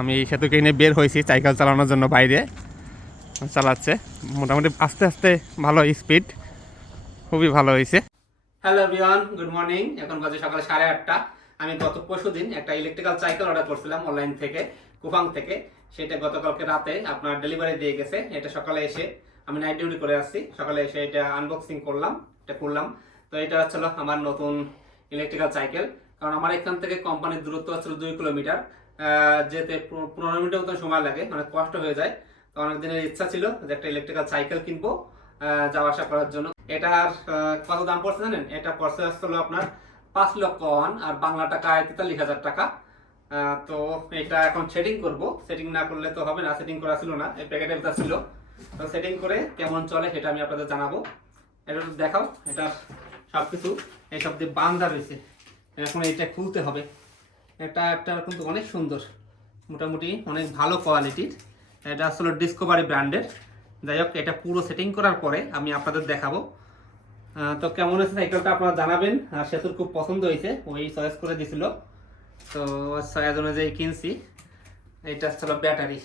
আমি এই সেতুকে নিয়ে বের হয়েছি সাইকেল চালানোর জন্য বাইরে। চালাচ্ছে। মোটামুটি আস্তে আস্তে ভালো স্পিড খুবই ভালো হয়েছে। হ্যালো বিয়ন গুড মর্নিং এখন বাজে সকাল সাড়ে আটটা। আমি গত পরশু দিন একটা ইলেকট্রিক্যাল সাইকেল অর্ডার করছিলাম অনলাইন থেকে কুফাং থেকে। সেটা গতকালকে রাতে আপনার ডেলিভারি দিয়ে গেছে। এটা সকালে এসে আমি নাইট ডিউটি করে আসছি। সকালে এসে এটা আনবক্সিং করলাম, এটা করলাম তো এটা হচ্ছিল আমার নতুন ইলেকট্রিক্যাল সাইকেল কারণ আমার এখান থেকে কোম্পানির দূরত্ব হচ্ছিল দুই কিলোমিটার। যেতে পনেরো- মিনিটের মতো সময় লাগে অনেক কষ্ট হয়ে যায়। তো অনেক দিনের ইচ্ছা ছিল যে একটা ইলেকট্রিক্যাল সাইকেল কিনবো যাওয়া আসা করার জন্য। এটার কত দাম পড়ছে জানেন? এটা পড়ছে আসলে আপনার পাঁচ লক্ষ ওয়ান, আর বাংলা টাকায় তেতাল্লিশ হাজার টাকা। তো এটা এখন সেটিং করব। সেটিং না করলে তো হবে না সেটিং করা ছিল না, এই প্যাকেটে ভিতর ছিল। তো সেটিং করে কেমন চলে সেটা আমি আপনাদের জানাব। এটা দেখাও এটা সবকিছু, এইসব দিয়ে বান্ধা রয়েছে এখন এটা খুলতে হবে। এটা একটা কিন্তু অনেক সুন্দর, মোটামুটি অনেক ভালো কোয়ালিটির। এটা আসলে ডিসকভারি ব্র্যান্ডের যাই হোক, এটা পুরো সেটিং করার পরে আমি আপনাদের দেখাবো। তো কেমন হয়েছে সাইকেলটা আপনারা জানাবেন। আর সেতুর খুব পছন্দ হয়েছে, ওই চয়েস করে দিছিল। তো ছয় অনুযায়ী কিনছি। এটা ছিল ব্যাটারি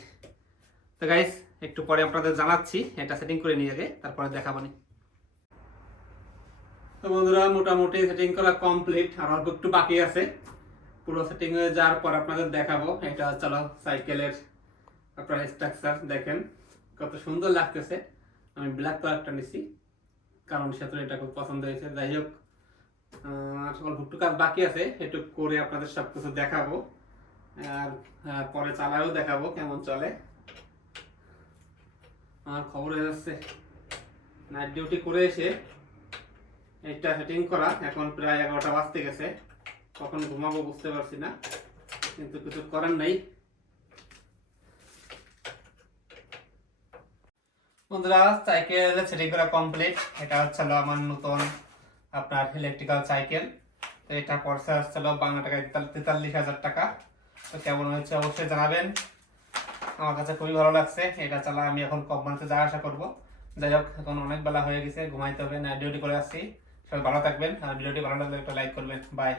তো গাইস একটু পরে আপনাদের জানাচ্ছি, এটা সেটিং করে নিয়ে আগে, তারপরে দেখাবো নি তো বন্ধুরা, মোটামুটি সেটিং করা কমপ্লিট আর অল্প একটু বাকি আছে। পুরো সেটিং হয়ে যাওয়ার পর আপনাদের দেখাবো। এটা চলো সাইকেলের আপনার স্ট্রাকচার দেখেন। কত সুন্দর লাগতেছে। আমি ব্ল্যাক কালারটা নিছি, কারণ সেতুর এটা খুব পছন্দ হয়েছে। যাই হোক আর অল্প একটু কাজ বাকি আছে। একটু করে আপনাদের সব কিছু দেখাবো। আর পরে চালায়ও দেখাবো কেমন চলে। আমার খবর হয়ে যাচ্ছে। নাইট ডিউটি করে এসে এটা সেটিং করা। এখন প্রায় এগারোটা বাজতে গেছে। কখন ঘুমাবো বুঝতে পারছি না, কিন্তু কিছু করার নেই। বন্ধুরা সাইকেল সেটিং করা কমপ্লিট এটা হচ্ছিল আমার নতুন আপনার ইলেকট্রিক্যাল সাইকেল তো এটা পড়ছে হচ্ছিল বাংলা টাকায় তেতাল্লিশ হাজার টাকা। তো কেমন হয়েছে অবশ্যই জানাবেন। আমার কাছে খুবই ভালো লাগছে। এটা চালা আমি এখন কোম্পানিতে যাওয়া আসা করব। যাই হোক, এখন অনেক বেলা হয়ে গেছে, ঘুমাইতে হবে না ডিউটি করে আসছি। সবাই ভালো থাকবেন। আর ভিডিওটি ভালো লাগলে একটা লাইক করবেন। বাই